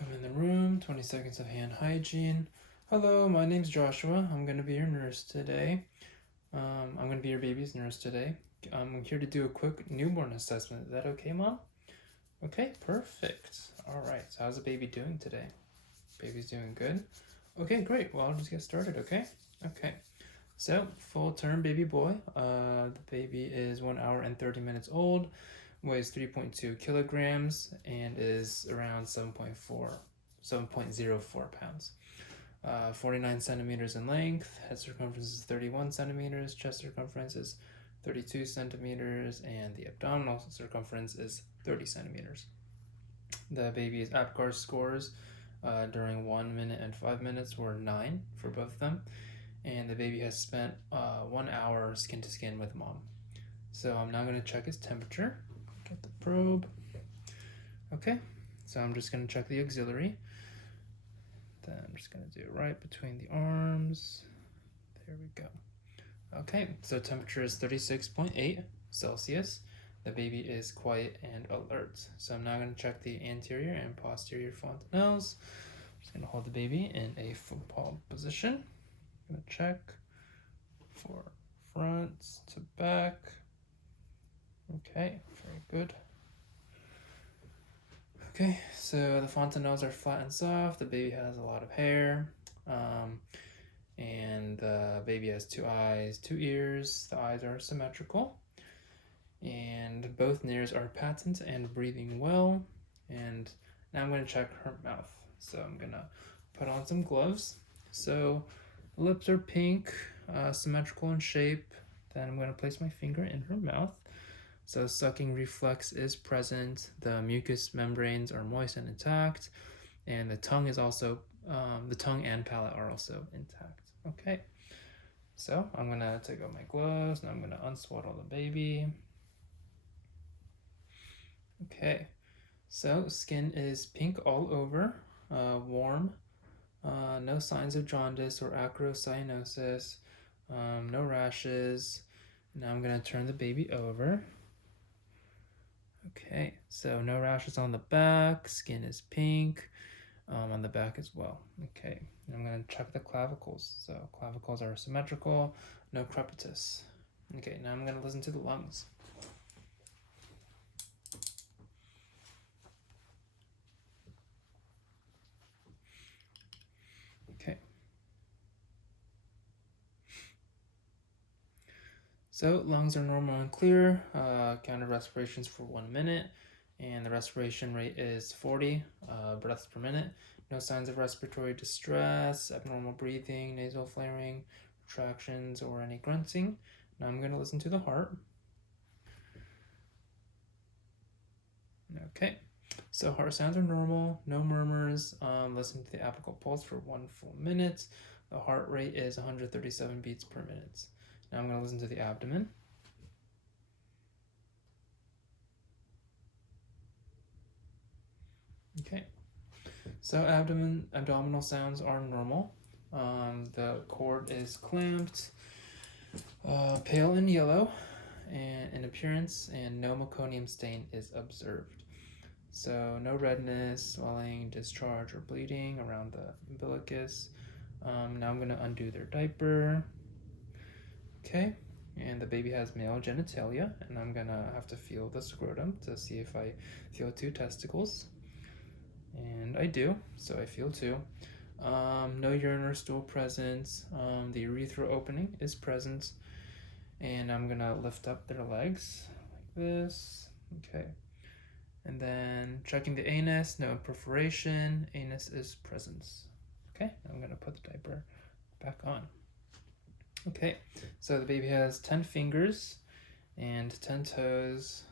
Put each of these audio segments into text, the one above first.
Welcome in the room, 20 seconds of hand hygiene. Hello, my name's Joshua. I'm going to be your nurse today. I'm going to be your baby's nurse today. I'm here to do a quick newborn assessment. Is that okay, Mom? Okay, perfect. All right, so how's the baby doing today? Baby's doing good? Okay, great. Well, I'll just get started, okay? Okay. So, full term baby boy. The baby is 1 hour and 30 minutes old, weighs 3.2 kilograms, and is around 7.04 pounds. 49 centimeters in length, head circumference is 31 centimeters, chest circumference is 32 centimeters, and the abdominal circumference is 30 centimeters. The baby's APGAR scores during 1 minute and 5 minutes were 9 for both of them, and the baby has spent 1 hour skin to skin with mom. So I'm now going to check his temperature. Get the probe. Okay, so I'm just going to check the auxiliary. Then I'm just going to do it right between the arms. There we go. Okay, so temperature is 36.8 Celsius. The baby is quiet and alert. So I'm now going to check the anterior and posterior fontanelles. I'm just going to hold the baby in a foot palm position. I'm going to check for front to back. Okay, very good. Okay, so the fontanelles are flat and soft. The baby has a lot of hair. And the baby has 2 eyes, 2 ears. The eyes are symmetrical. And both ears are patent and breathing well. And now I'm going to check her mouth. So I'm going to put on some gloves. So lips are pink, symmetrical in shape. Then I'm going to place my finger in her mouth. So sucking reflex is present. The mucous membranes are moist and intact. And the tongue is also, the tongue and palate are also intact. Okay, so I'm going to take off my gloves and I'm going to unswaddle the baby. Okay, so skin is pink all over, warm, no signs of jaundice or acrocyanosis, no rashes. Now I'm going to turn the baby over. Okay, so no rashes on the back, skin is pink, on the back as well. Okay, I'm going to check the clavicles. So clavicles are symmetrical, no crepitus. Okay, now I'm going to listen to the lungs. Okay. So lungs are normal and clear, counted respirations for 1 minute, and the respiration rate is 40 breaths per minute. No signs of respiratory distress, abnormal breathing, nasal flaring, retractions, or any grunting. Now I'm going to listen to the heart. Okay, so heart sounds are normal, no murmurs. Listen to the apical pulse for 1 full minute. The heart rate is 137 beats per minute. Now I'm going to listen to the abdomen. Okay, so abdominal sounds are normal. The cord is clamped, pale and yellow and in appearance, and no meconium stain is observed. So no redness, swelling, discharge, or bleeding around the umbilicus. Now I'm going to undo their diaper. Okay, and the baby has male genitalia, and I'm going to have to feel the scrotum to see if I feel 2 testicles. And I do, so I feel 2. No urine or stool present. The urethra opening is present. And I'm gonna lift up their legs like this. Okay. And then checking the anus, no perforation. Anus is present. Okay, I'm gonna put the diaper back on. Okay, so the baby has 10 fingers and 10 toes.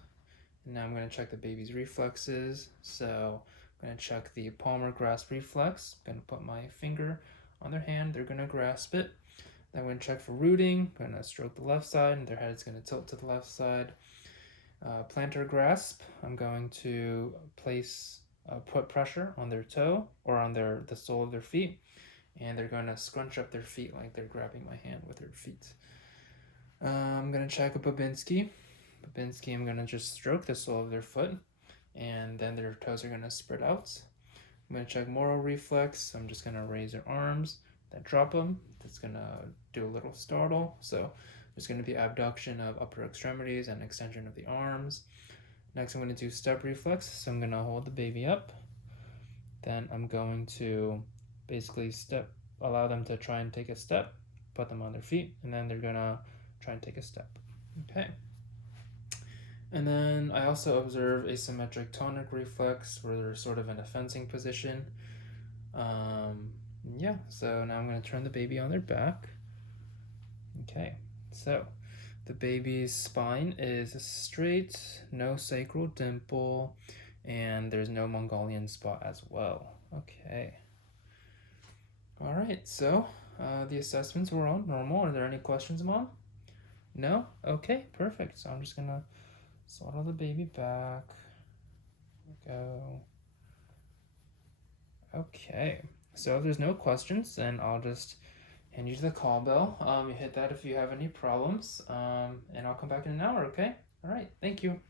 And now I'm gonna check the baby's reflexes. So I'm gonna check the palmar grasp reflex. I'm gonna put my finger on their hand. They're gonna grasp it. Then I'm gonna check for rooting. I'm gonna stroke the left side, and their head's gonna tilt to the left side. Plantar grasp. I'm going to put pressure on their toe or on the sole of their feet, and they're gonna scrunch up their feet like they're grabbing my hand with their feet. I'm gonna check a Babinski. I'm gonna just stroke the sole of their foot, and then their toes are gonna spread out. I'm going to check moral reflex. So I'm just going to raise her arms, then drop them. That's going to do a little startle. So there's going to be abduction of upper extremities and extension of the arms. Next, I'm going to do step reflex. So I'm going to hold the baby up. Then I'm going to basically allow them to try and take a step, put them on their feet, and then they're going to try and take a step. Okay. And then I also observe asymmetric tonic reflex where they're sort of in a fencing position. Yeah, so now I'm going to turn the baby on their back. Okay, so the baby's spine is straight, no sacral dimple, and there's no Mongolian spot as well. Okay. All right, so the assessments were all normal. Are there any questions, Mom? No? Okay, perfect. So I'm just going to swaddle the baby back. Go. Okay, so if there's no questions, then I'll just hand you the call bell. You hit that if you have any problems, and I'll come back in an hour, okay? All right, thank you.